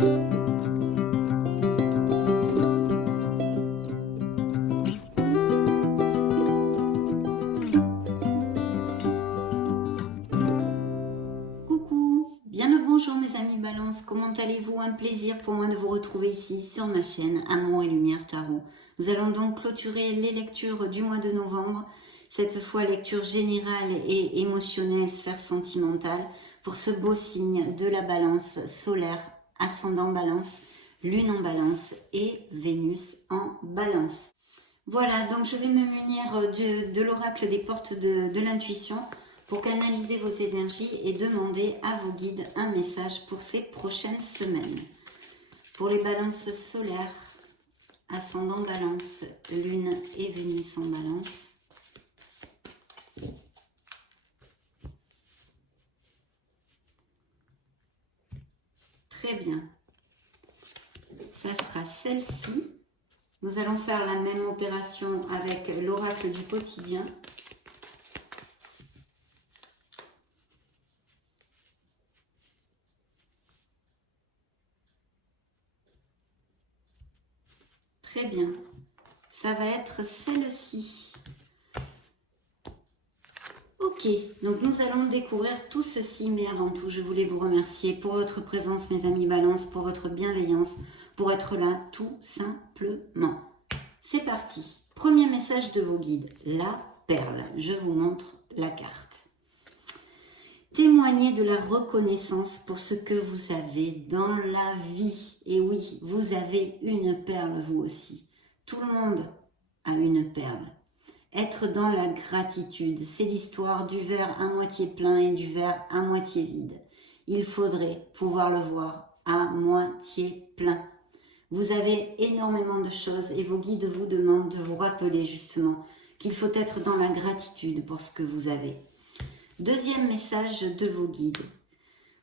Coucou, bien le bonjour mes amis Balance, comment allez-vous? Un plaisir pour moi de vous retrouver ici sur ma chaîne Amour et Lumière Tarot. Nous allons donc clôturer les lectures du mois de novembre, cette fois lecture générale et émotionnelle, sphère sentimentale, pour ce beau signe de la Balance solaire, ascendant Balance, Lune en Balance et Vénus en Balance. Voilà, donc je vais me munir de l'oracle des portes de l'intuition pour canaliser vos énergies et demander à vos guides un message pour ces prochaines semaines. Pour les balances solaires, ascendant Balance, Lune et Vénus en Balance. Très bien. Ça sera celle-ci. Nous allons faire la même opération avec l'oracle du quotidien. Très bien. Ça va être celle-ci. Ok, donc nous allons découvrir tout ceci, mais avant tout, je voulais vous remercier pour votre présence, mes amis Balance, pour votre bienveillance, pour être là tout simplement. C'est parti. Premier message de vos guides, la perle. Je vous montre la carte. Témoignez de la reconnaissance pour ce que vous avez dans la vie. Et oui, vous avez une perle vous aussi. Tout le monde a une perle. Être dans la gratitude, c'est l'histoire du verre à moitié plein et du verre à moitié vide. Il faudrait pouvoir le voir à moitié plein. Vous avez énormément de choses et vos guides vous demandent de vous rappeler justement qu'il faut être dans la gratitude pour ce que vous avez. Deuxième message de vos guides.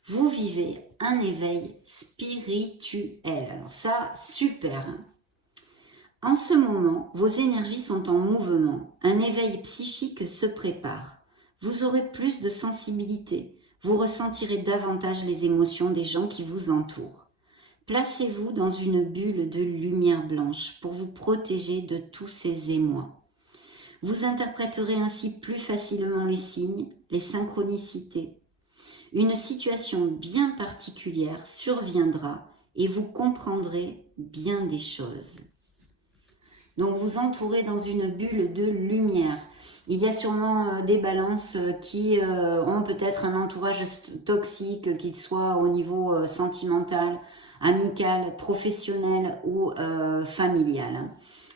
Vous vivez un éveil spirituel. Alors ça, super. En ce moment, vos énergies sont en mouvement. Un éveil psychique se prépare. Vous aurez plus de sensibilité. Vous ressentirez davantage les émotions des gens qui vous entourent. Placez-vous dans une bulle de lumière blanche pour vous protéger de tous ces émois. Vous interpréterez ainsi plus facilement les signes, les synchronicités. Une situation bien particulière surviendra et vous comprendrez bien des choses. Donc vous entourez dans une bulle de lumière. Il y a sûrement des balances qui ont peut-être un entourage toxique, qu'il soit au niveau sentimental, amical, professionnel ou familial.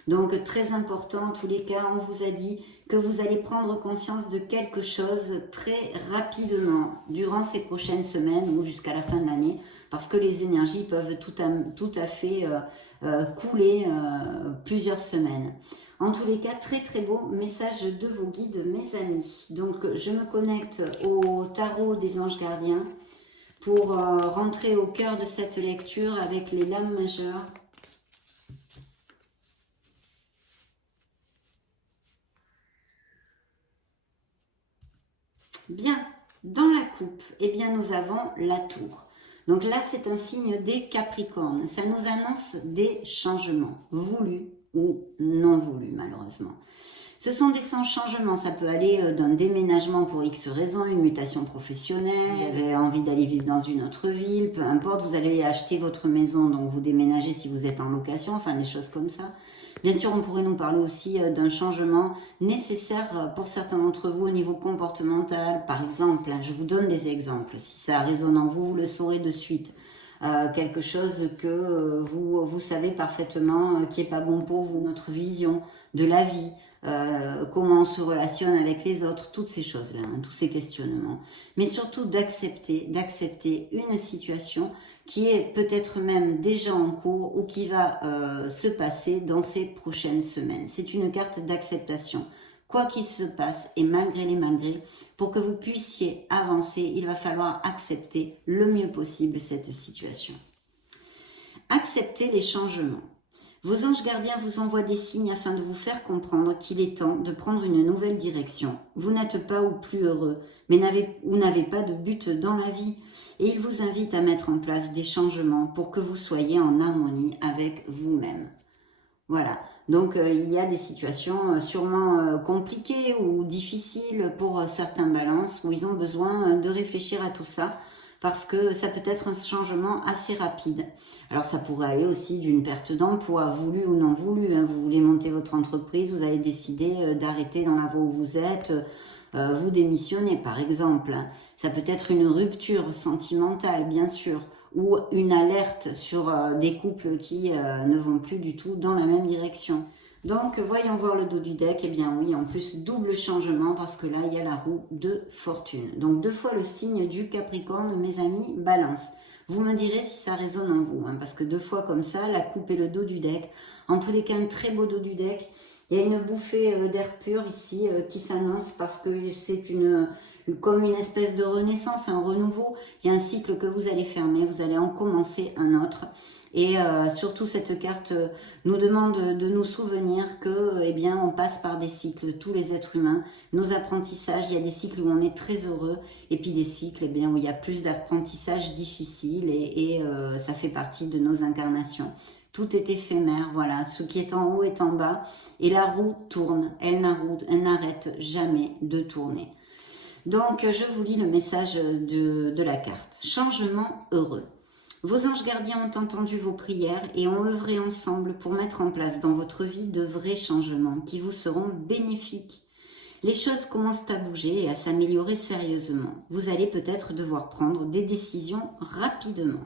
Donc très important, en tous les cas, on vous a dit que vous allez prendre conscience de quelque chose très rapidement durant ces prochaines semaines ou jusqu'à la fin de l'année, parce que les énergies peuvent tout à fait couler plusieurs semaines. En tous les cas, très très beau message de vos guides, mes amis. Donc je me connecte au tarot des anges gardiens pour rentrer au cœur de cette lecture avec les lames majeures. Bien, dans la coupe, eh bien nous avons la tour. Donc là, c'est un signe des Capricornes. Ça nous annonce des changements, voulus ou non voulus, malheureusement. Ce sont des changements, ça peut aller d'un déménagement pour X raisons, une mutation professionnelle, vous avez envie d'aller vivre dans une autre ville, peu importe, vous allez acheter votre maison, donc vous déménagez si vous êtes en location, enfin des choses comme ça. Bien sûr, on pourrait nous parler aussi d'un changement nécessaire pour certains d'entre vous au niveau comportemental. Par exemple, je vous donne des exemples. Si ça résonne en vous, vous le saurez de suite. Quelque chose que vous savez parfaitement qui n'est pas bon pour vous, notre vision de la vie, comment on se relationne avec les autres, toutes ces choses-là, hein, tous ces questionnements. Mais surtout d'accepter une situation qui est peut-être même déjà en cours ou qui va se passer dans ces prochaines semaines. C'est une carte d'acceptation. Quoi qu'il se passe, et malgré les malgrés, pour que vous puissiez avancer, il va falloir accepter le mieux possible cette situation. Accepter les changements. Vos anges gardiens vous envoient des signes afin de vous faire comprendre qu'il est temps de prendre une nouvelle direction. Vous n'êtes pas ou plus heureux, mais n'avez pas de but dans la vie. Et ils vous invitent à mettre en place des changements pour que vous soyez en harmonie avec vous-même. Voilà, donc il y a des situations sûrement compliquées ou difficiles pour certains balances où ils ont besoin de réfléchir à tout ça parce que ça peut être un changement assez rapide. Alors ça pourrait aller aussi d'une perte d'emploi, voulu ou non voulu. Hein. Vous voulez monter votre entreprise, vous avez décidé d'arrêter dans la voie où vous êtes, vous démissionnez par exemple. Ça peut être une rupture sentimentale, bien sûr, ou une alerte sur des couples qui ne vont plus du tout dans la même direction. Donc, voyons voir le dos du deck. Eh bien oui, en plus, double changement parce que là, il y a la roue de fortune. Donc, 2 fois le signe du Capricorne, mes amis, balance. Vous me direz si ça résonne en vous, hein, parce que 2 fois comme ça, la coupe et le dos du deck. En tous les cas, un très beau dos du deck. Il y a une bouffée d'air pur ici qui s'annonce parce que c'est comme une espèce de renaissance, un renouveau. Il y a un cycle que vous allez fermer, vous allez en commencer un autre. Et surtout, cette carte nous demande de nous souvenir que, eh bien, on passe par des cycles, tous les êtres humains, nos apprentissages. Il y a des cycles où on est très heureux, et puis des cycles, eh bien, où il y a plus d'apprentissage difficile, et ça fait partie de nos incarnations. Tout est éphémère, voilà. Ce qui est en haut est en bas, et la roue tourne. Elle n'arrête jamais de tourner. Donc, je vous lis le message de la carte. Changement heureux. Vos anges gardiens ont entendu vos prières et ont œuvré ensemble pour mettre en place dans votre vie de vrais changements qui vous seront bénéfiques. Les choses commencent à bouger et à s'améliorer sérieusement. Vous allez peut-être devoir prendre des décisions rapidement.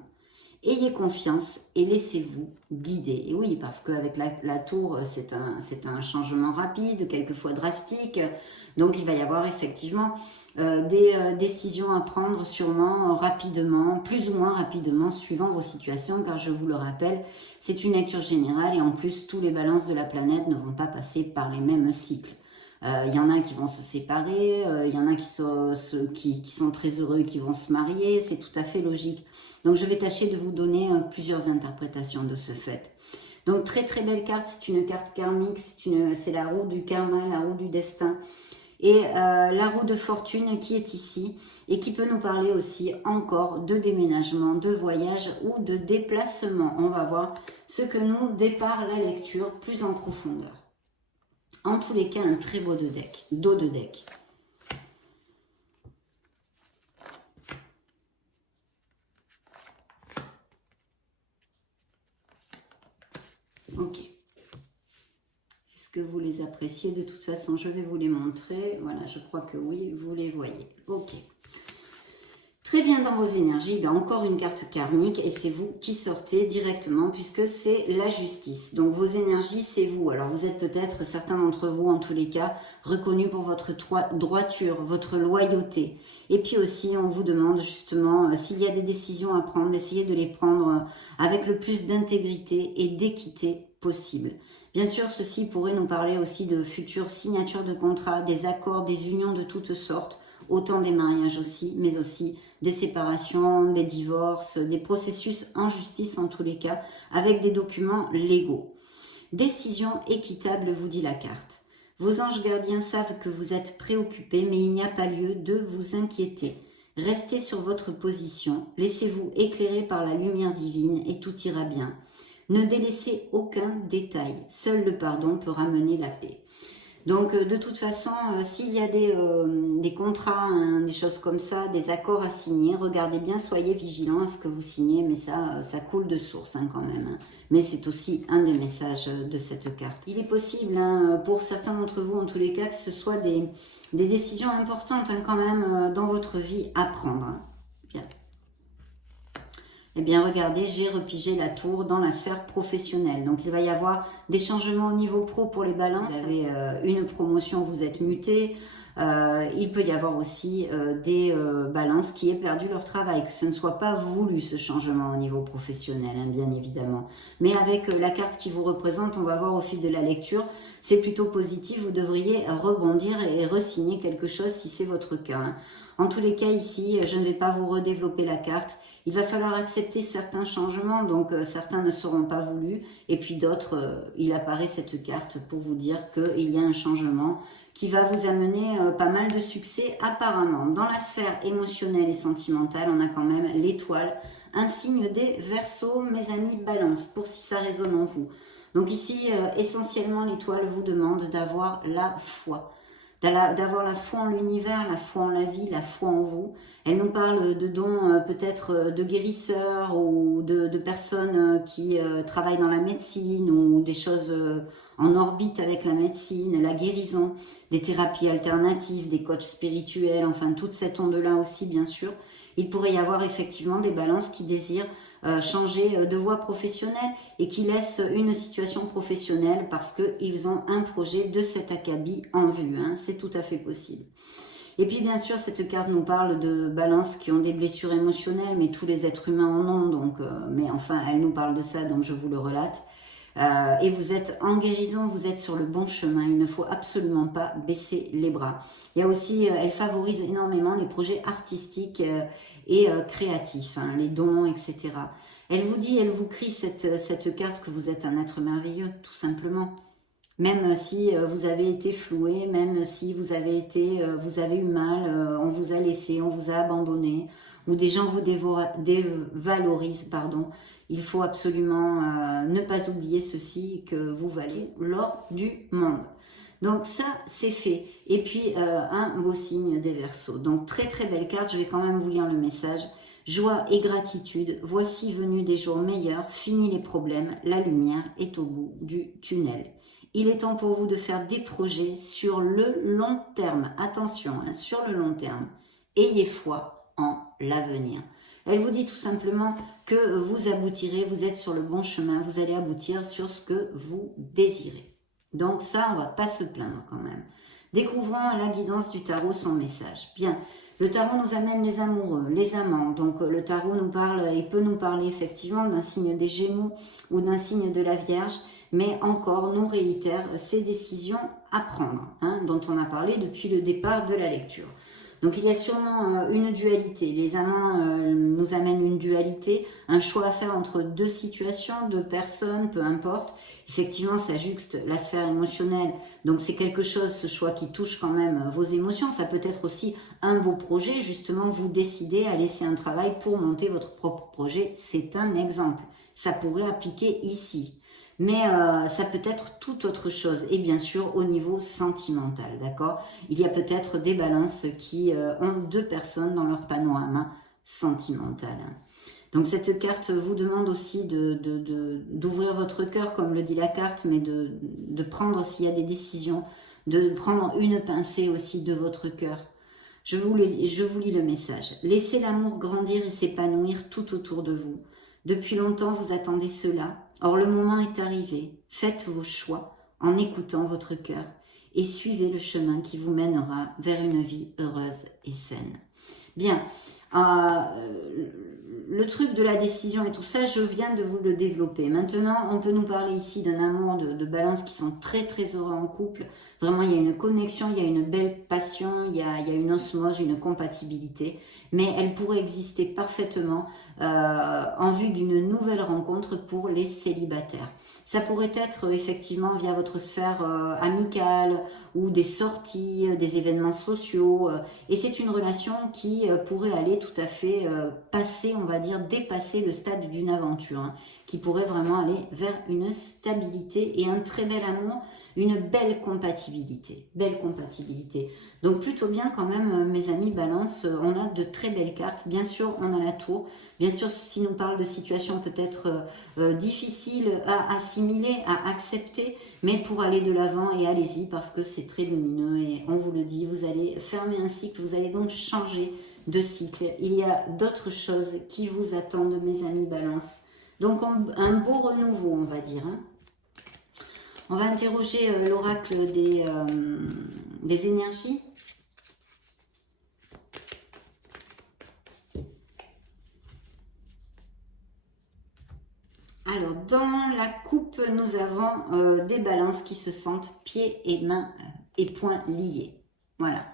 Ayez confiance et laissez-vous guider. Et oui, parce qu'avec la tour, c'est un changement rapide, quelquefois drastique. Donc, il va y avoir effectivement des décisions à prendre sûrement rapidement, plus ou moins rapidement, suivant vos situations, car je vous le rappelle, c'est une lecture générale et en plus, tous les balances de la planète ne vont pas passer par les mêmes cycles. Il y en a qui vont se séparer, il y en a qui sont très heureux, qui vont se marier, c'est tout à fait logique. Donc je vais tâcher de vous donner plusieurs interprétations de ce fait. Donc très très belle carte, c'est une carte karmique, c'est la roue du karma, la roue du destin. Et la roue de fortune qui est ici et qui peut nous parler aussi encore de déménagement, de voyage ou de déplacement. On va voir ce que nous départ la lecture plus en profondeur. En tous les cas, un très beau dos de deck. Ok. Est-ce que vous les appréciez? De toute façon, je vais vous les montrer. Voilà, je crois que oui, vous les voyez. Ok. Très bien dans vos énergies, ben encore une carte karmique et c'est vous qui sortez directement puisque c'est la justice. Donc vos énergies, c'est vous. Alors vous êtes peut-être, certains d'entre vous en tous les cas, reconnus pour votre droiture, votre loyauté. Et puis aussi, on vous demande justement, s'il y a des décisions à prendre, d'essayer de les prendre avec le plus d'intégrité et d'équité possible. Bien sûr, ceci pourrait nous parler aussi de futures signatures de contrats, des accords, des unions de toutes sortes, autant des mariages aussi, mais aussi des séparations, des divorces, des processus en justice en tous les cas, avec des documents légaux. Décision équitable, vous dit la carte. Vos anges gardiens savent que vous êtes préoccupés, mais il n'y a pas lieu de vous inquiéter. Restez sur votre position, laissez-vous éclairer par la lumière divine et tout ira bien. Ne délaissez aucun détail, seul le pardon peut ramener la paix. Donc, de toute façon, s'il y a des contrats, hein, des choses comme ça, des accords à signer, regardez bien, soyez vigilants à ce que vous signez, mais ça coule de source hein, quand même. Hein. Mais c'est aussi un des messages de cette carte. Il est possible, hein, pour certains d'entre vous, en tous les cas, que ce soit des décisions importantes hein, quand même dans votre vie à prendre. Hein. Bien. Eh bien, regardez, j'ai repigé la tour dans la sphère professionnelle. Donc, il va y avoir des changements au niveau pro pour les balances. Vous avez une promotion, vous êtes muté. Il peut y avoir aussi des balances qui aient perdu leur travail, que ce ne soit pas voulu ce changement au niveau professionnel, hein, bien évidemment. Mais avec la carte qui vous représente, on va voir au fil de la lecture, c'est plutôt positif. Vous devriez rebondir et re-signer quelque chose si c'est votre cas. Hein. En tous les cas, ici, je ne vais pas vous redévelopper la carte. Il va falloir accepter certains changements, donc certains ne seront pas voulus. Et puis d'autres, il apparaît cette carte pour vous dire qu'il y a un changement qui va vous amener pas mal de succès apparemment. Dans la sphère émotionnelle et sentimentale, on a quand même l'étoile, un signe des Verseaux, mes amis Balance, pour si ça résonne en vous. Donc ici, essentiellement, l'étoile vous demande d'avoir la foi. D'avoir la foi en l'univers, la foi en la vie, la foi en vous. Elle nous parle de dons peut-être de guérisseurs ou de personnes qui travaillent dans la médecine ou des choses en orbite avec la médecine, la guérison, des thérapies alternatives, des coachs spirituels, enfin toute cette onde-là aussi bien sûr. Il pourrait y avoir effectivement des balances qui désirent changer de voie professionnelle et qui laissent une situation professionnelle parce qu'ils ont un projet de cet acabit en vue. Hein. C'est tout à fait possible. Et puis bien sûr, cette carte nous parle de balances qui ont des blessures émotionnelles, mais tous les êtres humains en ont. Donc, mais enfin, elle nous parle de ça, donc je vous le relate. Et vous êtes en guérison, vous êtes sur le bon chemin. Il ne faut absolument pas baisser les bras. Il y a aussi, elle favorise énormément les projets artistiques et créatifs, hein, les dons, etc. Elle vous dit, elle vous crie cette carte que vous êtes un être merveilleux, tout simplement. Même si vous avez été floué, même si vous avez eu mal, on vous a laissé, on vous a abandonné, ou des gens vous dévalorisent, pardon. Il faut absolument ne pas oublier ceci, que vous valez l'or du monde. Donc ça, c'est fait. Et puis, un beau signe des Verseaux. Donc, très très belle carte. Je vais quand même vous lire le message. Joie et gratitude, voici venu des jours meilleurs, fini les problèmes, la lumière est au bout du tunnel. Il est temps pour vous de faire des projets sur le long terme. Attention, hein, sur le long terme. Ayez foi en l'avenir. Elle vous dit tout simplement que vous aboutirez, vous êtes sur le bon chemin, vous allez aboutir sur ce que vous désirez. Donc ça, on ne va pas se plaindre quand même. Découvrons la guidance du tarot, son message. Bien, le tarot nous amène les amoureux, les amants. Donc le tarot nous parle et peut nous parler effectivement d'un signe des Gémeaux ou d'un signe de la Vierge, mais encore nous réitère ces décisions à prendre, hein, dont on a parlé depuis le départ de la lecture. Donc il y a sûrement une dualité. Les amants nous amènent une dualité, un choix à faire entre deux situations, deux personnes, peu importe. Effectivement, ça juxte la sphère émotionnelle. Donc c'est quelque chose, ce choix qui touche quand même vos émotions. Ça peut être aussi un beau projet. Justement, vous décidez à laisser un travail pour monter votre propre projet. C'est un exemple. Ça pourrait appliquer ici. Mais ça peut être tout autre chose, et bien sûr au niveau sentimental, d'accord? Il y a peut-être des balances qui ont deux personnes dans leur panorama sentimental. Donc cette carte vous demande aussi d'ouvrir votre cœur, comme le dit la carte, mais de prendre, s'il y a des décisions, de prendre une pincée aussi de votre cœur. Je vous lis le message. Laissez l'amour grandir et s'épanouir tout autour de vous. Depuis longtemps, vous attendez cela. Or, le moment est arrivé. Faites vos choix en écoutant votre cœur et suivez le chemin qui vous mènera vers une vie heureuse et saine. Bien, le truc de la décision et tout ça, je viens de vous le développer. Maintenant, on peut nous parler ici d'un amour de balance qui sont très très heureux en couple. Vraiment, il y a une connexion, il y a une belle passion, il y a une osmose, une compatibilité. Mais elle pourrait exister parfaitement en vue d'une nouvelle rencontre pour les célibataires. Ça pourrait être effectivement via votre sphère amicale ou des sorties, des événements sociaux. Et c'est une relation qui pourrait aller tout à fait passer, on va dire, dépasser le stade d'une aventure, hein, qui pourrait vraiment aller vers une stabilité et un très bel amour, une belle compatibilité. Belle compatibilité. Donc plutôt bien quand même, mes amis Balance, on a de très belles cartes. Bien sûr, on a la tour. Bien sûr, ceci nous parle de situations peut-être difficiles à assimiler, à accepter, mais pour aller de l'avant et allez-y parce que c'est très lumineux et on vous le dit, vous allez fermer un cycle, vous allez donc changer de cycle. Il y a d'autres choses qui vous attendent, mes amis Balance. Donc un beau renouveau, on va dire. Hein. On va interroger l'oracle des énergies. Alors, dans la coupe, nous avons des balances qui se sentent pieds et mains et poings liés. Voilà.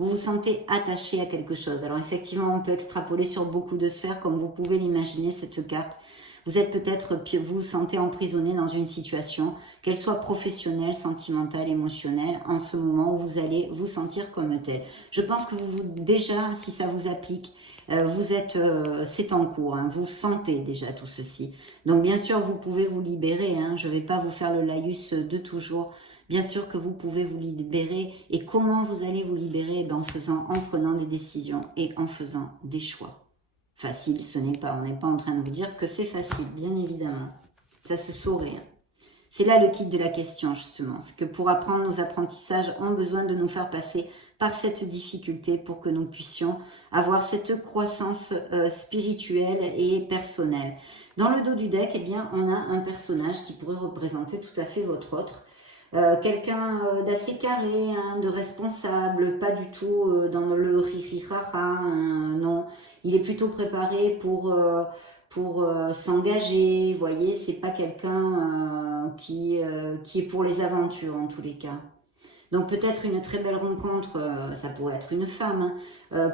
Vous vous sentez attaché à quelque chose. Alors effectivement, on peut extrapoler sur beaucoup de sphères, comme vous pouvez l'imaginer, cette carte. Vous êtes peut-être, vous vous sentez emprisonné dans une situation, qu'elle soit professionnelle, sentimentale, émotionnelle, en ce moment où vous allez vous sentir comme tel. Je pense que déjà, si ça vous applique, c'est en cours, hein, vous sentez déjà tout ceci. Donc bien sûr, vous pouvez vous libérer, hein, je ne vais pas vous faire le laïus de toujours. Bien sûr que vous pouvez vous libérer. Et comment vous allez vous libérer? En prenant des décisions et en faisant des choix. Facile, ce n'est pas. On n'est pas en train de vous dire que c'est facile, bien évidemment. Ça se saurait. C'est là le kit de la question, justement. C'est que pour apprendre, nos apprentissages ont besoin de nous faire passer par cette difficulté pour que nous puissions avoir cette croissance spirituelle et personnelle. Dans le dos du deck, eh bien, on a un personnage qui pourrait représenter tout à fait votre autre. Quelqu'un d'assez carré, hein, de responsable, pas du tout dans le ri-ri-ra-ra, non. Il est plutôt préparé pour s'engager, vous voyez, c'est pas quelqu'un qui est pour les aventures en tous les cas. Donc peut-être une très belle rencontre, ça pourrait être une femme,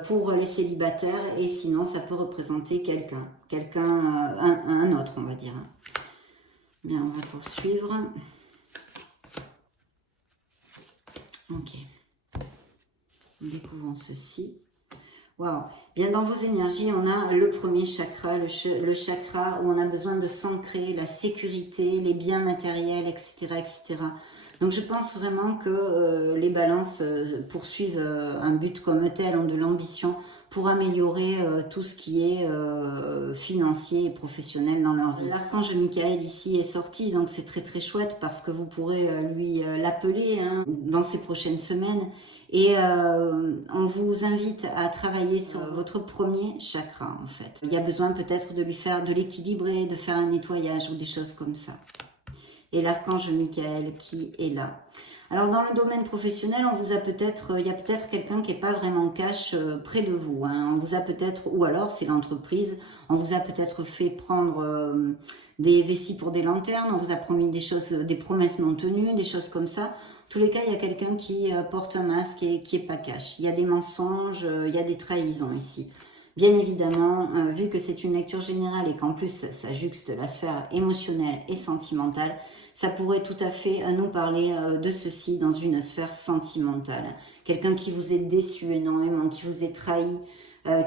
pour les célibataires, et sinon ça peut représenter un autre, on va dire. Bien, on va poursuivre. Ok. Découvrons ceci. Waouh. Bien, dans vos énergies, on a le premier chakra, le chakra où on a besoin de s'ancrer, la sécurité, les biens matériels, etc., etc. Donc, je pense vraiment que les balances poursuivent un but comme tel, ont de l'ambition pour améliorer tout ce qui est financier et professionnel dans leur vie. L'archange Michael ici est sorti, donc c'est très très chouette parce que vous pourrez lui l'appeler hein, dans ces prochaines semaines. Et on vous invite à travailler sur votre premier chakra en fait. Il y a besoin peut-être de l'équilibrer, de faire un nettoyage ou des choses comme ça. Et l'archange Michael qui est là. Alors dans le domaine professionnel, il y a peut-être quelqu'un qui n'est pas vraiment cash près de vous. Hein. On vous a peut-être, ou alors c'est l'entreprise, on vous a peut-être fait prendre des vessies pour des lanternes, on vous a promis des promesses non tenues, des choses comme ça. En tous les cas, il y a quelqu'un qui porte un masque et qui n'est pas cash. Il y a des mensonges, il y a des trahisons ici. Bien évidemment, vu que c'est une lecture générale et qu'en plus ça juxte la sphère émotionnelle et sentimentale, ça pourrait tout à fait nous parler de ceci dans une sphère sentimentale. Quelqu'un qui vous ait déçu énormément, qui vous ait trahi,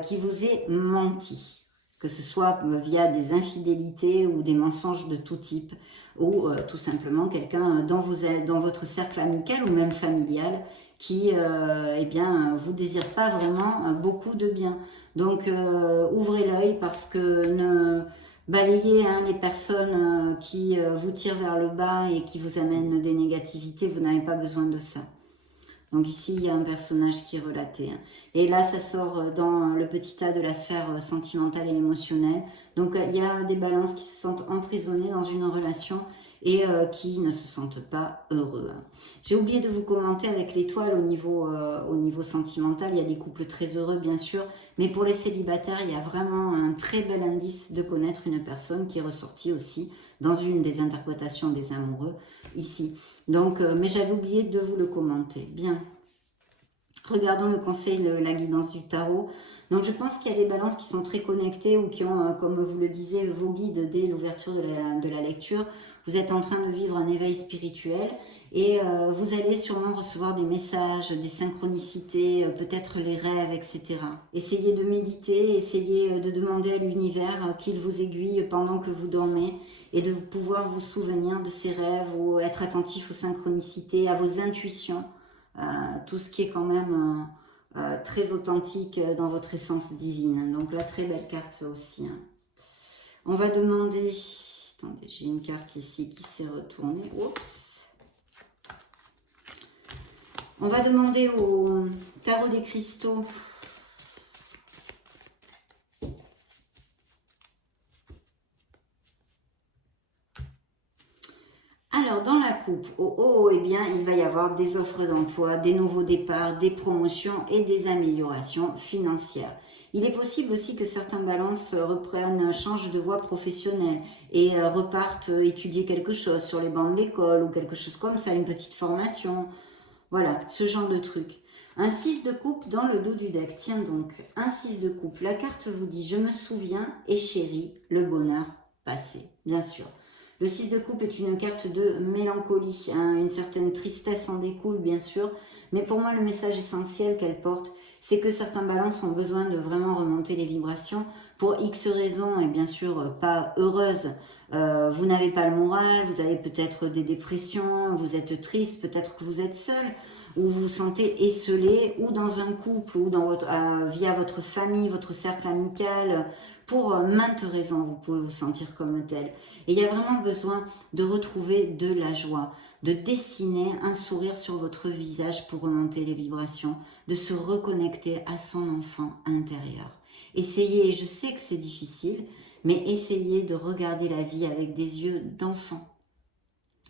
qui vous ait menti. Que ce soit via des infidélités ou des mensonges de tout type, ou tout simplement quelqu'un dans votre cercle amical ou même familial qui vous désire pas vraiment beaucoup de bien. Donc ouvrez l'œil parce que balayez les personnes qui vous tirent vers le bas et qui vous amènent des négativités, vous n'avez pas besoin de ça. Donc ici, il y a un personnage qui est relaté. Et là, ça sort dans le petit tas de la sphère sentimentale et émotionnelle. Donc il y a des balances qui se sentent emprisonnées dans une relation et qui ne se sentent pas heureux. J'ai oublié de vous commenter avec l'étoile au niveau sentimental. Il y a des couples très heureux, bien sûr. Mais pour les célibataires, il y a vraiment un très bel indice de connaître une personne qui est ressortie aussi dans une des interprétations des amoureux ici. Donc, mais j'avais oublié de vous le commenter. Bien. Regardons le conseil, la guidance du tarot. Donc, je pense qu'il y a des balances qui sont très connectées ou qui ont, comme vous le disiez, vos guides dès l'ouverture de la lecture. Vous êtes en train de vivre un éveil spirituel et vous allez sûrement recevoir des messages, des synchronicités, peut-être les rêves, etc. Essayez de méditer, essayez de demander à l'univers qu'il vous aiguille pendant que vous dormez et de pouvoir vous souvenir de ces rêves ou être attentif aux synchronicités, à vos intuitions, tout ce qui est quand même très authentique dans votre essence divine. Donc la très belle carte aussi. Hein. On va demander... Attendez, j'ai une carte ici qui s'est retournée. Oups. On va demander au tarot des cristaux. Alors, dans la coupe, eh bien, il va y avoir des offres d'emploi, des nouveaux départs, des promotions et des améliorations financières. Il est possible aussi que certains balances changent de voie professionnelle et repartent étudier quelque chose sur les bancs de l'école ou quelque chose comme ça, une petite formation. Voilà, ce genre de truc. Un 6 de coupe dans le dos du deck. Tiens donc, un 6 de coupe. La carte vous dit, je me souviens et chéris le bonheur passé, bien sûr. Le 6 de coupe est une carte de mélancolie, hein, une certaine tristesse en découle, bien sûr. Mais pour moi, le message essentiel qu'elle porte, c'est que certains balances ont besoin de vraiment remonter les vibrations pour X raisons, et bien sûr pas heureuses. Vous n'avez pas le moral, vous avez peut-être des dépressions, vous êtes triste, peut-être que vous êtes seul, ou vous vous sentez esselé, ou dans un couple, ou dans votre, via votre famille, votre cercle amical. Pour maintes raisons, vous pouvez vous sentir comme tel. Et il y a vraiment besoin de retrouver de la joie, de dessiner un sourire sur votre visage pour remonter les vibrations, de se reconnecter à son enfant intérieur. Essayez, je sais que c'est difficile, mais essayez de regarder la vie avec des yeux d'enfant.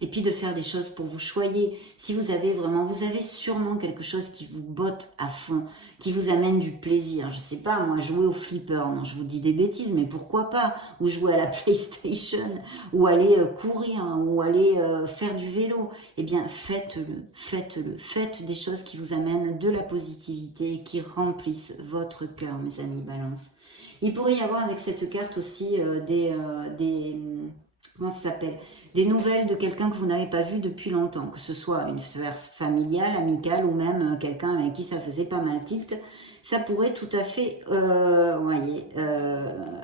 Et puis de faire des choses pour vous choyer. Si vous avez sûrement quelque chose qui vous botte à fond, qui vous amène du plaisir. Je sais pas, moi, jouer au flipper, non, je vous dis des bêtises, mais pourquoi pas? Ou jouer à la PlayStation, ou aller courir, hein, ou aller faire du vélo. Eh bien, faites-le, faites-le. Faites des choses qui vous amènent de la positivité, qui remplissent votre cœur, mes amis Balance. Il pourrait y avoir avec cette carte aussi comment ça s'appelle, des nouvelles de quelqu'un que vous n'avez pas vu depuis longtemps, que ce soit une sphère familiale, amicale ou même quelqu'un avec qui ça faisait pas mal tilt, ça pourrait tout à fait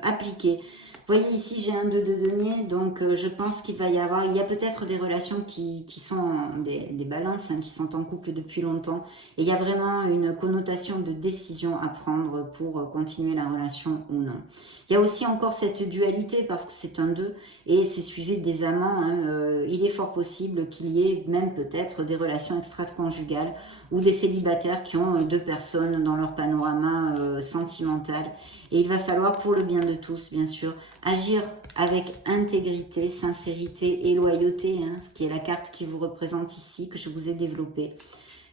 appliquer. Vous voyez ici j'ai un 2 de denier, donc je pense qu'il va y avoir, il y a peut-être des relations qui sont des balances, hein, qui sont en couple depuis longtemps, et il y a vraiment une connotation de décision à prendre pour continuer la relation ou non. Il y a aussi encore cette dualité parce que c'est un 2 et c'est suivi des amants, hein, il est fort possible qu'il y ait même peut-être des relations extra-conjugales ou des célibataires qui ont 2 personnes dans leur panorama sentimental. Et il va falloir, pour le bien de tous, bien sûr, agir avec intégrité, sincérité et loyauté, hein, ce qui est la carte qui vous représente ici, que je vous ai développée,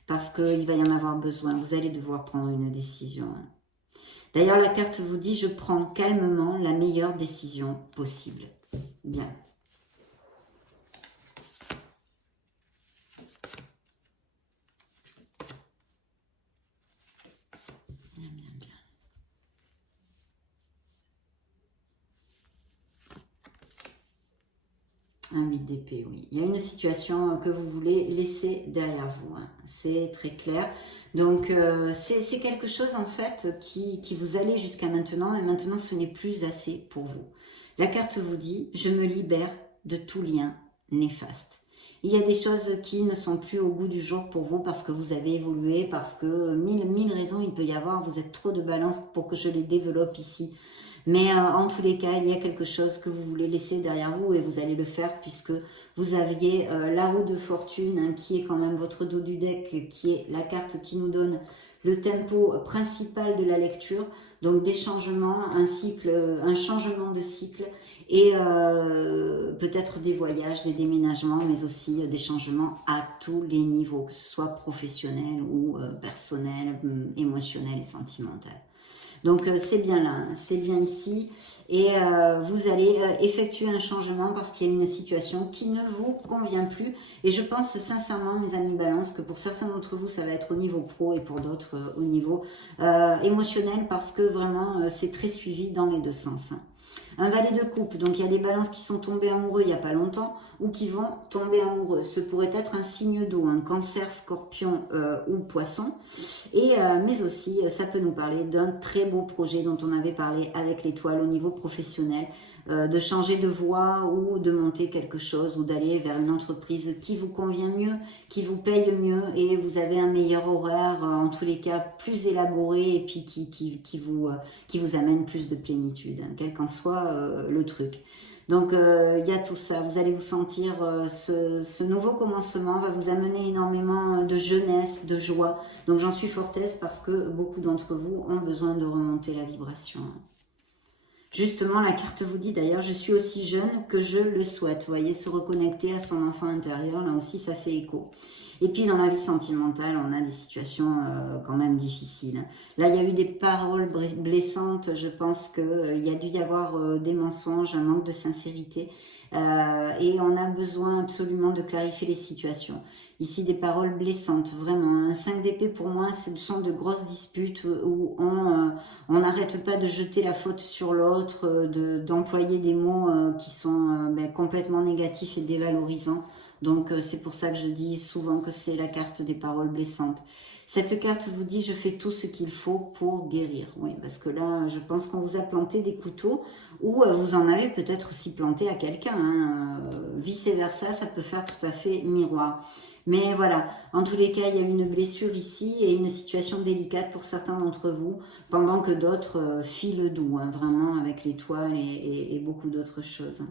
parce qu'il va y en avoir besoin. Vous allez devoir prendre une décision. Hein. D'ailleurs, la carte vous dit, je prends calmement la meilleure décision possible. Bien. Un 8 d'épée, oui. Il y a une situation que vous voulez laisser derrière vous. Hein. C'est très clair. Donc, c'est quelque chose, en fait, qui vous allait jusqu'à maintenant. Et maintenant, ce n'est plus assez pour vous. La carte vous dit, je me libère de tout lien néfaste. Il y a des choses qui ne sont plus au goût du jour pour vous parce que vous avez évolué, parce que mille raisons il peut y avoir. Vous êtes trop de balance pour que je les développe ici. Mais en tous les cas, il y a quelque chose que vous voulez laisser derrière vous et vous allez le faire puisque vous aviez la roue de fortune hein, qui est quand même votre dos du deck, qui est la carte qui nous donne le tempo principal de la lecture. Donc des changements, un changement de cycle et peut-être des voyages, des déménagements, mais aussi des changements à tous les niveaux, que ce soit professionnel ou personnel, émotionnel et sentimental. Donc c'est bien là, c'est bien ici et vous allez effectuer un changement parce qu'il y a une situation qui ne vous convient plus et je pense sincèrement mes amis Balance que pour certains d'entre vous ça va être au niveau pro et pour d'autres au niveau émotionnel parce que vraiment c'est très suivi dans les deux sens. Un valet de coupe, donc il y a des balances qui sont tombés amoureux il n'y a pas longtemps ou qui vont tomber amoureux. Ce pourrait être un signe d'eau, un cancer, scorpion ou poisson. Et, mais aussi, ça peut nous parler d'un très beau projet dont on avait parlé avec l'étoile au niveau professionnel, de changer de voie ou de monter quelque chose ou d'aller vers une entreprise qui vous convient mieux, qui vous paye mieux et vous avez un meilleur horaire, en tous les cas plus élaboré et puis qui vous amène plus de plénitude, hein, quel qu'en soit le truc. Donc il y a tout ça, vous allez vous sentir, ce nouveau commencement va vous amener énormément de jeunesse, de joie. Donc j'en suis fortesse parce que beaucoup d'entre vous ont besoin de remonter la vibration. Justement, la carte vous dit d'ailleurs, je suis aussi jeune que je le souhaite. Vous voyez, se reconnecter à son enfant intérieur, là aussi ça fait écho. Et puis dans la vie sentimentale, on a des situations quand même difficiles. Là, il y a eu des paroles blessantes, je pense qu'il y a dû y avoir des mensonges, un manque de sincérité. Et on a besoin absolument de clarifier les situations. Ici, des paroles blessantes, vraiment. Un 5 d'épée, pour moi, ce sont de grosses disputes où on n'arrête pas de jeter la faute sur l'autre, d'employer des mots qui sont complètement négatifs et dévalorisants. Donc, c'est pour ça que je dis souvent que c'est la carte des paroles blessantes. Cette carte vous dit « Je fais tout ce qu'il faut pour guérir ». Oui, parce que là, je pense qu'on vous a planté des couteaux ou vous en avez peut-être aussi planté à quelqu'un. Hein. Vice-versa, ça peut faire tout à fait miroir. Mais voilà, en tous les cas, il y a une blessure ici et une situation délicate pour certains d'entre vous, pendant que d'autres filent doux, hein, vraiment avec l'étoile et beaucoup d'autres choses.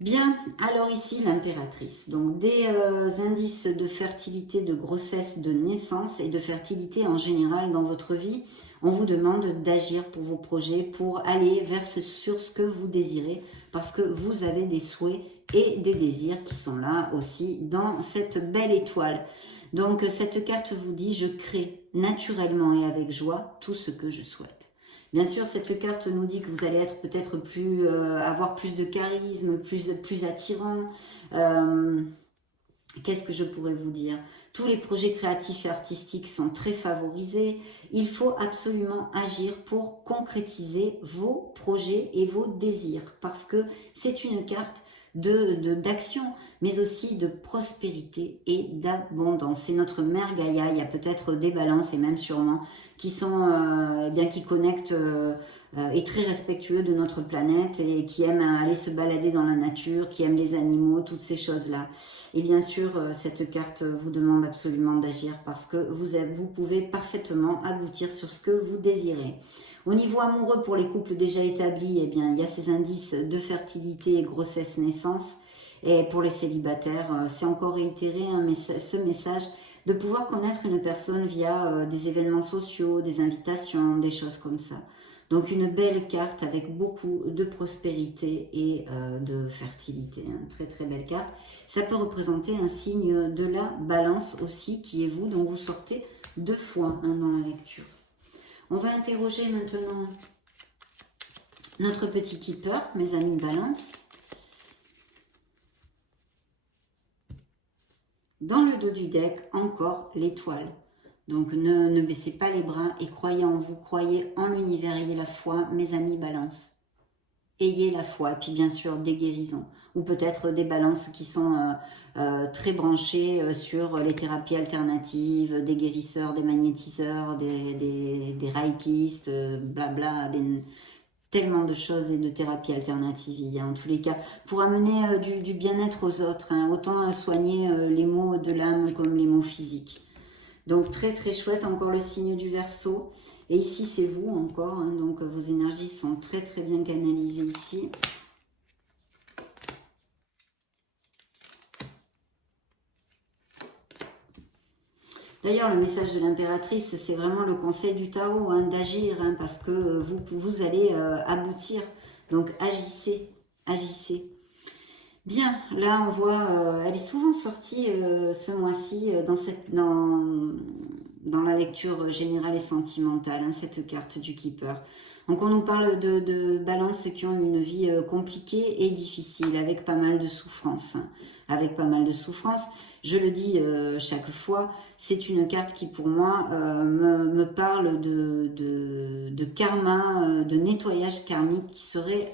Bien, alors ici l'impératrice. Donc des indices de fertilité, de grossesse, de naissance et de fertilité en général dans votre vie. On vous demande d'agir pour vos projets, pour aller sur ce que vous désirez, parce que vous avez des souhaits et des désirs qui sont là aussi dans cette belle étoile. Donc cette carte vous dit « Je crée naturellement et avec joie tout ce que je souhaite ». Bien sûr, cette carte nous dit que vous allez être peut-être avoir plus de charisme, plus attirant. Qu'est-ce que je pourrais vous dire? Tous les projets créatifs et artistiques sont très favorisés. Il faut absolument agir pour concrétiser vos projets et vos désirs, parce que c'est une carte d'action, mais aussi de prospérité et d'abondance. C'est notre mère Gaïa. Il y a peut-être des balances et même sûrement qui sont qui connectent et très respectueux de notre planète et qui aiment aller se balader dans la nature, qui aiment les animaux, toutes ces choses-là. Et bien sûr, cette carte vous demande absolument d'agir parce que vous pouvez parfaitement aboutir sur ce que vous désirez. Au niveau amoureux, pour les couples déjà établis, eh bien, il y a ces indices de fertilité, grossesse, naissance. Et pour les célibataires, c'est encore réitéré ce message de pouvoir connaître une personne via des événements sociaux, des invitations, des choses comme ça. Donc une belle carte avec beaucoup de prospérité et de fertilité. Hein. Très très belle carte. Ça peut représenter un signe de la balance aussi qui est vous, donc vous sortez 2 fois hein, dans la lecture. On va interroger maintenant notre petit keeper, mes amis balance. Dans le dos du deck, encore l'étoile. Donc ne baissez pas les bras et croyez en vous, croyez en l'univers, ayez la foi, mes amis balance. Ayez la foi, et puis bien sûr des guérisons, ou peut-être des balances qui sont très branchées sur les thérapies alternatives, des guérisseurs, des magnétiseurs, des reikistes, blabla, tellement de choses et de thérapies alternatives il y a en tous les cas, pour amener du bien-être aux autres, hein, autant soigner les maux de l'âme comme les maux physiques. Donc très très chouette, encore le signe du Verseau. Et ici c'est vous encore, hein, donc vos énergies sont très très bien canalisées ici. D'ailleurs, le message de l'impératrice, c'est vraiment le conseil du tarot, hein, d'agir, hein, parce que vous allez aboutir. Donc agissez, agissez. Bien, là on voit, elle est souvent sortie ce mois-ci dans la lecture générale et sentimentale, hein, cette carte du Keeper. Donc on nous parle de balances qui ont une vie compliquée et difficile, avec pas mal de souffrance. Avec pas mal de souffrance. Je le dis chaque fois, c'est une carte qui pour moi me parle de karma, de nettoyage karmique qui serait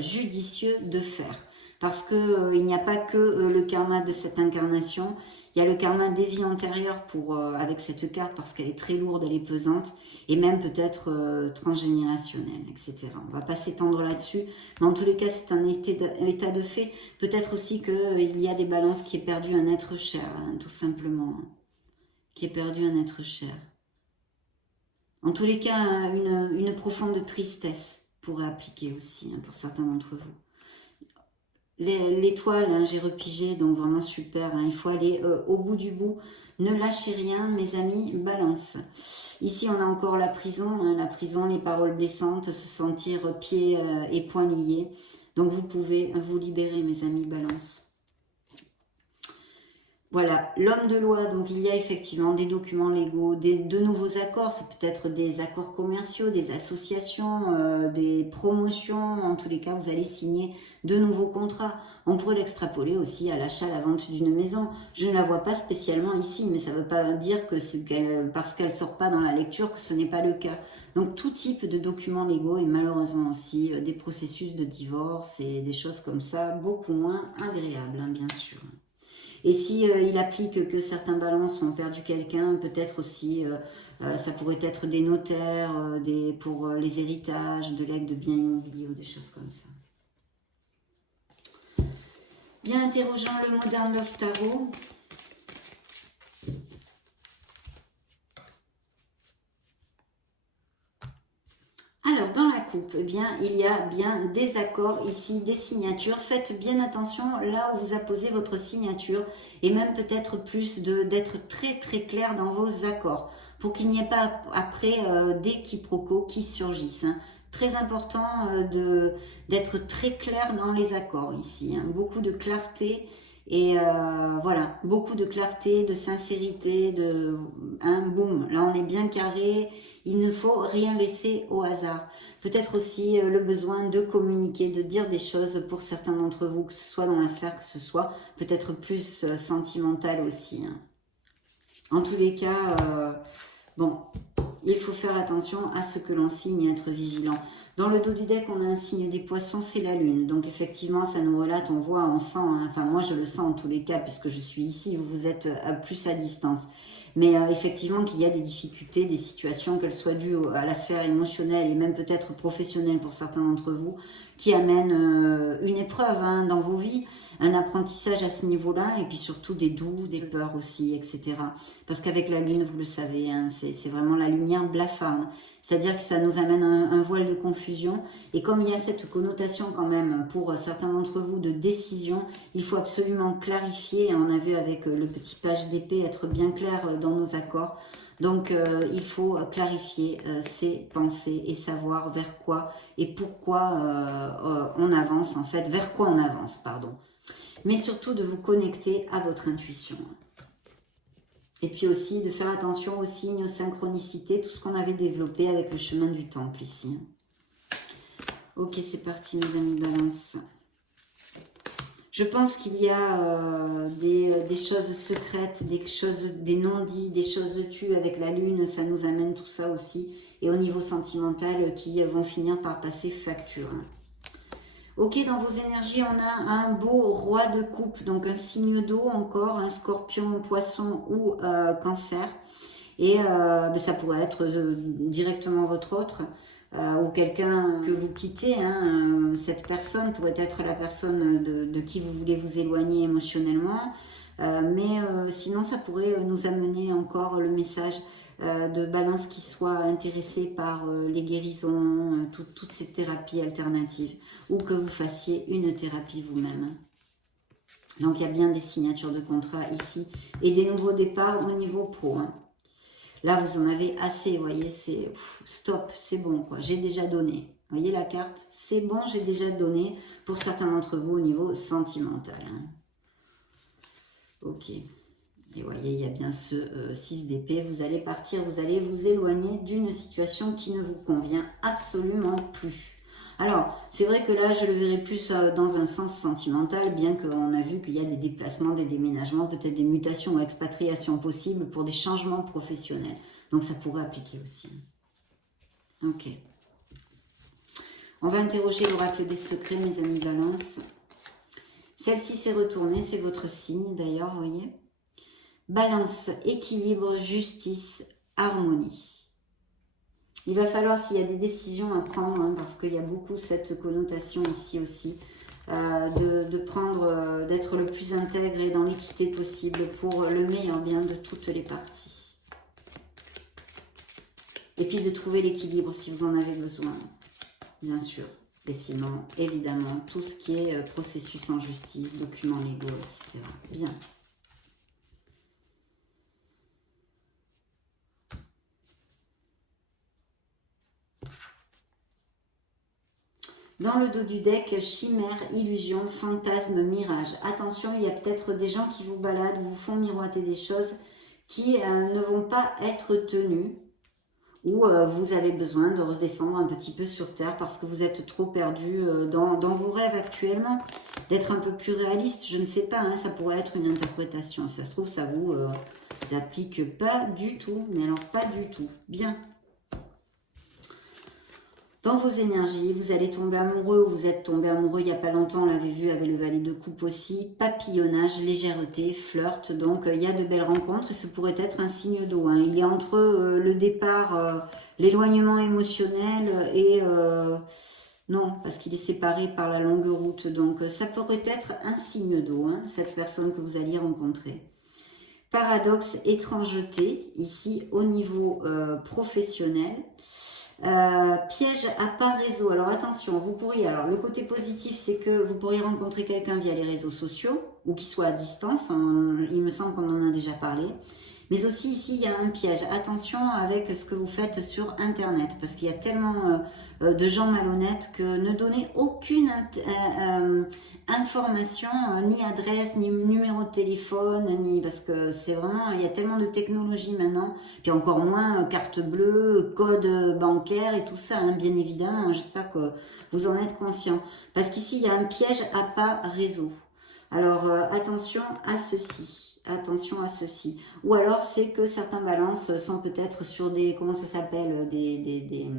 judicieux de faire. Parce que il n'y a pas que le karma de cette incarnation, il y a le karma des vies antérieures avec cette carte parce qu'elle est très lourde, elle est pesante et même peut-être transgénérationnelle, etc. On va pas s'étendre là-dessus, mais en tous les cas c'est un état de fait. Peut-être aussi qu'il y a des balances qui est perdu un être cher, hein, tout simplement, hein, qui est perdu un être cher. En tous les cas, une profonde tristesse pourrait appliquer aussi hein, pour certains d'entre vous. L'étoile, hein, j'ai repigé, donc vraiment super, hein, il faut aller au bout du bout, ne lâchez rien mes amis, balance. Ici on a encore la prison, hein, les paroles blessantes, se sentir pieds et poings liés, donc vous pouvez vous libérer mes amis, balance. Voilà, l'homme de loi, donc il y a effectivement des documents légaux, de nouveaux accords, ça peut être des accords commerciaux, des associations, des promotions, en tous les cas vous allez signer de nouveaux contrats. On pourrait l'extrapoler aussi à l'achat, à la vente d'une maison. Je ne la vois pas spécialement ici, mais ça ne veut pas dire que parce qu'elle ne sort pas dans la lecture que ce n'est pas le cas. Donc tout type de documents légaux et malheureusement aussi des processus de divorce et des choses comme ça, beaucoup moins agréables, hein, bien sûr. Et si il applique que certains balances ont perdu quelqu'un, peut-être aussi, ça pourrait être des notaires, pour les héritages, de legs de biens immobiliers ou des choses comme ça. Bien interrogeant le Modern Love Tarot. Alors, dans la coupe, eh bien, il y a bien des accords ici, des signatures. Faites bien attention là où vous apposez votre signature et même peut-être plus d'être très très clair dans vos accords pour qu'il n'y ait pas après des quiproquos qui surgissent. Hein. Très important d'être très clair dans les accords ici. Hein. Beaucoup de clarté et voilà, beaucoup de clarté, de sincérité, boum, là on est bien carré. Il ne faut rien laisser au hasard. Peut-être aussi le besoin de communiquer, de dire des choses pour certains d'entre vous, que ce soit dans la sphère, que ce soit peut-être plus sentimental aussi. Hein. En tous les cas, bon, il faut faire attention à ce que l'on signe et être vigilant. Dans le dos du deck, on a un signe des poissons, c'est la lune. Donc effectivement, ça nous relate, on voit, on sent, hein, enfin moi je le sens en tous les cas, puisque je suis ici, vous êtes plus à distance. Mais effectivement qu'il y a des difficultés, des situations, qu'elles soient dues à la sphère émotionnelle et même peut-être professionnelle pour certains d'entre vous, qui amènent une épreuve hein, dans vos vies, un apprentissage à ce niveau-là, et puis surtout des doutes, des peurs aussi, etc. Parce qu'avec la lune, vous le savez, hein, c'est vraiment la lumière blafarde. C'est-à-dire que ça nous amène un voile de confusion. Et comme il y a cette connotation quand même pour certains d'entre vous de décision, il faut absolument clarifier. On a vu avec le petit page d'épée être bien clair dans nos accords. Donc il faut clarifier ses pensées et savoir vers quoi et pourquoi on avance en fait, vers quoi on avance, pardon. Mais surtout de vous connecter à votre intuition. Et puis aussi de faire attention aux signes, aux synchronicités, tout ce qu'on avait développé avec le chemin du temple ici. Ok, c'est parti mes amis Balance. Je pense qu'il y a des choses secrètes, des non-dits, des choses tues avec la lune, ça nous amène tout ça aussi. Et au niveau sentimental, qui vont finir par passer facture. Ok, dans vos énergies, on a un beau roi de coupe, donc un signe d'eau encore, un scorpion, poisson ou cancer. Et ça pourrait être directement votre autre ou quelqu'un que vous quittez. Hein, cette personne pourrait être la personne de qui vous voulez vous éloigner émotionnellement. Sinon, ça pourrait nous amener encore le message de Balance qui soit intéressé par les guérisons, toutes ces thérapies alternatives, ou que vous fassiez une thérapie vous-même. Donc il y a bien des signatures de contrat ici et des nouveaux départs au niveau pro. Hein. Là vous en avez assez, vous voyez, c'est stop, c'est bon, quoi. J'ai déjà donné. Vous voyez la carte, c'est bon, j'ai déjà donné pour certains d'entre vous au niveau sentimental. Hein. Ok. Et vous voyez, il y a bien ce 6 d'épée. Vous allez partir, vous allez vous éloigner d'une situation qui ne vous convient absolument plus. Alors, c'est vrai que là, je le verrai plus dans un sens sentimental, bien qu'on a vu qu'il y a des déplacements, des déménagements, peut-être des mutations ou expatriations possibles pour des changements professionnels. Donc, ça pourrait appliquer aussi. Ok. On va interroger l'oracle des secrets, mes amis Balance. Celle-ci s'est retournée, c'est votre signe d'ailleurs, vous voyez. Balance, équilibre, justice, harmonie. Il va falloir, s'il y a des décisions à prendre, hein, parce qu'il y a beaucoup cette connotation ici aussi, de prendre, d'être le plus intègre et dans l'équité possible pour le meilleur bien de toutes les parties. Et puis de trouver l'équilibre si vous en avez besoin, bien sûr. Et sinon, évidemment, tout ce qui est processus en justice, documents légaux, etc. Bien. Dans le dos du deck, chimère, illusion, fantasme, mirage. Attention, il y a peut-être des gens qui vous baladent, vous font miroiter des choses qui ne vont pas être tenues. Ou vous avez besoin de redescendre un petit peu sur terre parce que vous êtes trop perdu dans vos rêves actuellement. D'être un peu plus réaliste, je ne sais pas, hein, ça pourrait être une interprétation. Ça se trouve, ça vous applique pas du tout, mais alors pas du tout. Bien. Dans vos énergies, vous allez tomber amoureux ou vous êtes tombé amoureux il n'y a pas longtemps, on l'avait vu avec le valet de coupe aussi. Papillonnage, légèreté, flirt, donc il y a de belles rencontres et ce pourrait être un signe d'eau. Hein. Il est entre le départ, l'éloignement émotionnel et... non, parce qu'il est séparé par la longue route, donc ça pourrait être un signe d'eau, hein, cette personne que vous alliez rencontrer. Paradoxe, étrangeté, ici au niveau professionnel. Piège à pas réseau. Alors attention, vous pourriez, alors le côté positif c'est que vous pourriez rencontrer quelqu'un via les réseaux sociaux ou qui soit à distance, il me semble qu'on en a déjà parlé. Mais aussi ici il y a un piège. Attention avec ce que vous faites sur internet parce qu'il y a tellement de gens malhonnêtes que ne donnez aucune information, ni adresse, ni numéro de téléphone, ni parce que c'est vraiment, il y a tellement de technologie maintenant, puis encore moins carte bleue, code bancaire et tout ça, hein, bien évidemment, j'espère que vous en êtes conscient. Parce qu'ici, il y a un piège à pas réseau. Alors, attention à ceci. Attention à ceci. Ou alors, c'est que certains balances sont peut-être sur des, comment ça s'appelle, des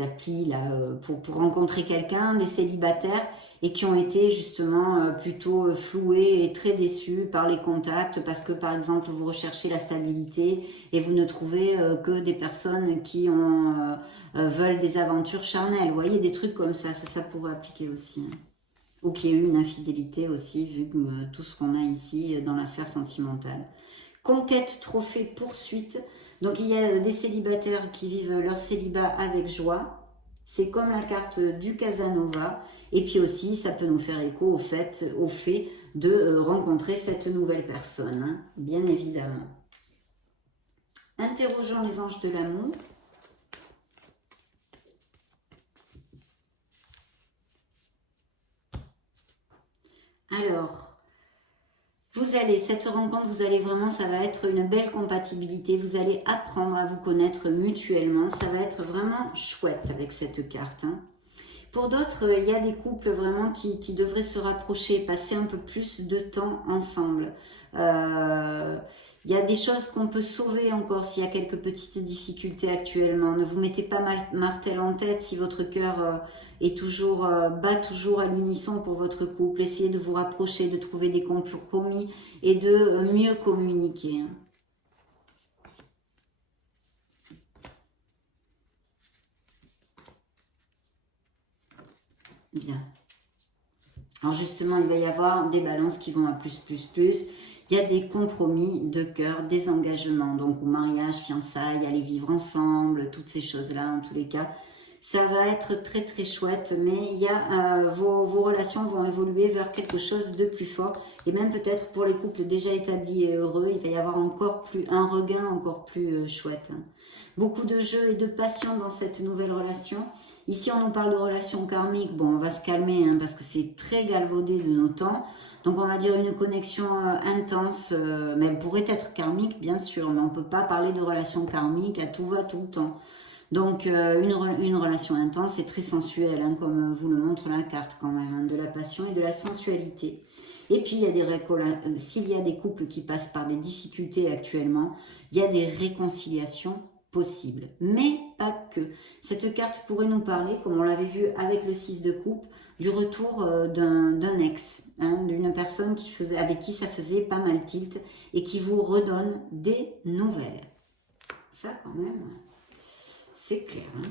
applis là, pour rencontrer quelqu'un, des célibataires, et qui ont été justement plutôt floués et très déçus par les contacts, parce que par exemple vous recherchez la stabilité et vous ne trouvez que des personnes qui veulent des aventures charnelles. Vous voyez, des trucs comme ça pourrait appliquer aussi. Hein. Ou qu'il y ait eu une infidélité aussi, vu tout ce qu'on a ici dans la sphère sentimentale. Conquête, trophée, poursuite. Donc il y a des célibataires qui vivent leur célibat avec joie. C'est comme la carte du Casanova. Et puis aussi, ça peut nous faire écho au fait de rencontrer cette nouvelle personne, hein, bien évidemment. Interrogeons les anges de l'amour. Alors, cette rencontre, vous allez vraiment, ça va être une belle compatibilité. Vous allez apprendre à vous connaître mutuellement. Ça va être vraiment chouette avec cette carte. Hein. Pour d'autres, il y a des couples vraiment qui devraient se rapprocher, passer un peu plus de temps ensemble. Il y a des choses qu'on peut sauver encore s'il y a quelques petites difficultés actuellement. Ne vous mettez pas martel en tête si votre cœur bat toujours à l'unisson pour votre couple. Essayez de vous rapprocher, de trouver des compromis et de mieux communiquer. Bien. Alors justement, il va y avoir des balances qui vont à plus. Il y a des compromis de cœur, des engagements, donc au mariage, fiançailles, aller vivre ensemble, toutes ces choses-là, en tous les cas. Ça va être très très chouette, mais il y a, vos relations vont évoluer vers quelque chose de plus fort. Et même peut-être pour les couples déjà établis et heureux, il va y avoir un regain encore plus chouette. Beaucoup de jeux et de passion dans cette nouvelle relation. Ici, on nous parle de relation karmique. Bon, on va se calmer hein, parce que c'est très galvaudé de nos temps. Donc, on va dire une connexion intense, mais elle pourrait être karmique, bien sûr, mais on ne peut pas parler de relation karmique à tout va tout le temps. Donc, une relation intense et très sensuelle, hein, comme vous le montre la carte quand même, hein, de la passion et de la sensualité. Et puis, s'il y a des couples qui passent par des difficultés actuellement, il y a des réconciliations possibles, mais pas que. Cette carte pourrait nous parler, comme on l'avait vu avec le 6 de coupe, du retour d'un ex, hein, d'une personne avec qui ça faisait pas mal tilt et qui vous redonne des nouvelles. Ça, quand même, c'est clair. Hein.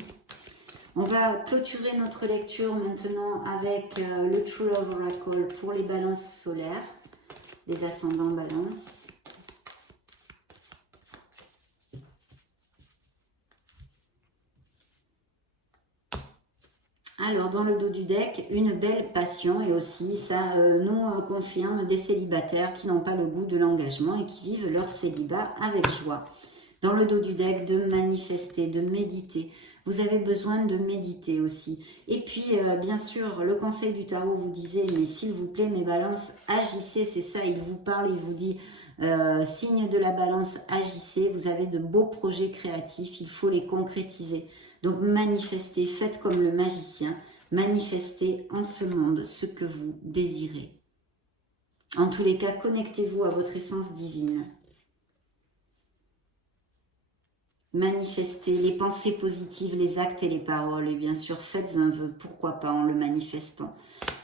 On va clôturer notre lecture maintenant avec le True Love Oracle pour les balances solaires, les ascendants balance. Alors, dans le dos du deck, une belle passion et aussi, ça nous confirme des célibataires qui n'ont pas le goût de l'engagement et qui vivent leur célibat avec joie. Dans le dos du deck, de manifester, de méditer. Vous avez besoin de méditer aussi. Et puis, bien sûr, le conseil du tarot vous disait, mais s'il vous plaît, mes balances, agissez, c'est ça, il vous parle, il vous dit, signe de la balance, agissez, vous avez de beaux projets créatifs, il faut les concrétiser. Donc, manifestez, faites comme le magicien, manifestez en ce monde ce que vous désirez. En tous les cas, connectez-vous à votre essence divine. Manifestez les pensées positives, les actes et les paroles. Et bien sûr, faites un vœu, pourquoi pas, en le manifestant.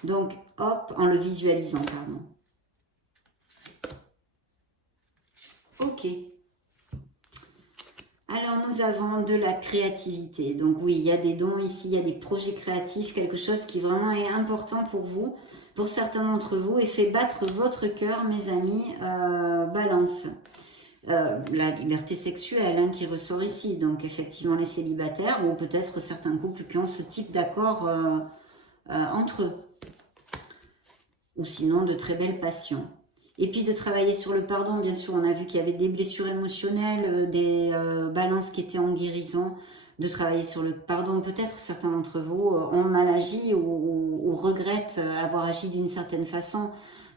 Donc, hop, en le visualisant, pardon. Ok. Alors, nous avons de la créativité. Donc oui, il y a des dons ici, il y a des projets créatifs, quelque chose qui vraiment est important pour vous, pour certains d'entre vous, et fait battre votre cœur, mes amis, balance. La liberté sexuelle hein, qui ressort ici, donc effectivement les célibataires ou peut-être certains couples qui ont ce type d'accord entre eux, ou sinon de très belles passions. Et puis de travailler sur le pardon, bien sûr, on a vu qu'il y avait des blessures émotionnelles, des balances qui étaient en guérison, de travailler sur le pardon. Peut-être certains d'entre vous ont mal agi ou regrettent avoir agi d'une certaine façon,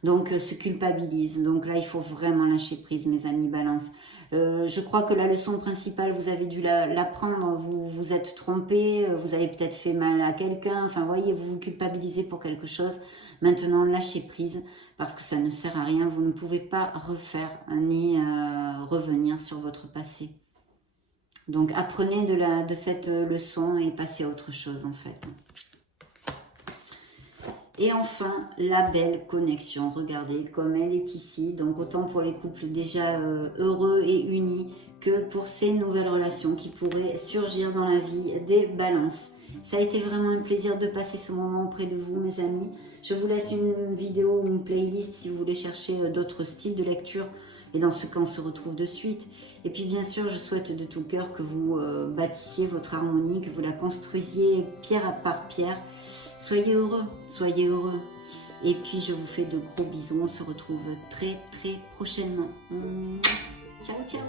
donc se culpabilisent. Donc là, il faut vraiment lâcher prise, mes amis balance. Je crois que la leçon principale, vous avez dû l'apprendre, vous vous êtes trompé, vous avez peut-être fait mal à quelqu'un, enfin, voyez, vous vous culpabilisez pour quelque chose. Maintenant, lâchez prise, parce que ça ne sert à rien, vous ne pouvez pas refaire ni revenir sur votre passé. Donc, apprenez de cette leçon et passez à autre chose, en fait. Et enfin, la belle connexion. Regardez comme elle est ici. Donc, autant pour les couples déjà heureux et unis que pour ces nouvelles relations qui pourraient surgir dans la vie des balances. Ça a été vraiment un plaisir de passer ce moment auprès de vous, mes amis. Je vous laisse une vidéo ou une playlist si vous voulez chercher d'autres styles de lecture. Et dans ce cas, on se retrouve de suite. Et puis, bien sûr, je souhaite de tout cœur que vous bâtissiez votre harmonie, que vous la construisiez pierre par pierre. Soyez heureux, soyez heureux. Et puis, je vous fais de gros bisous. On se retrouve très, très prochainement. Ciao, ciao.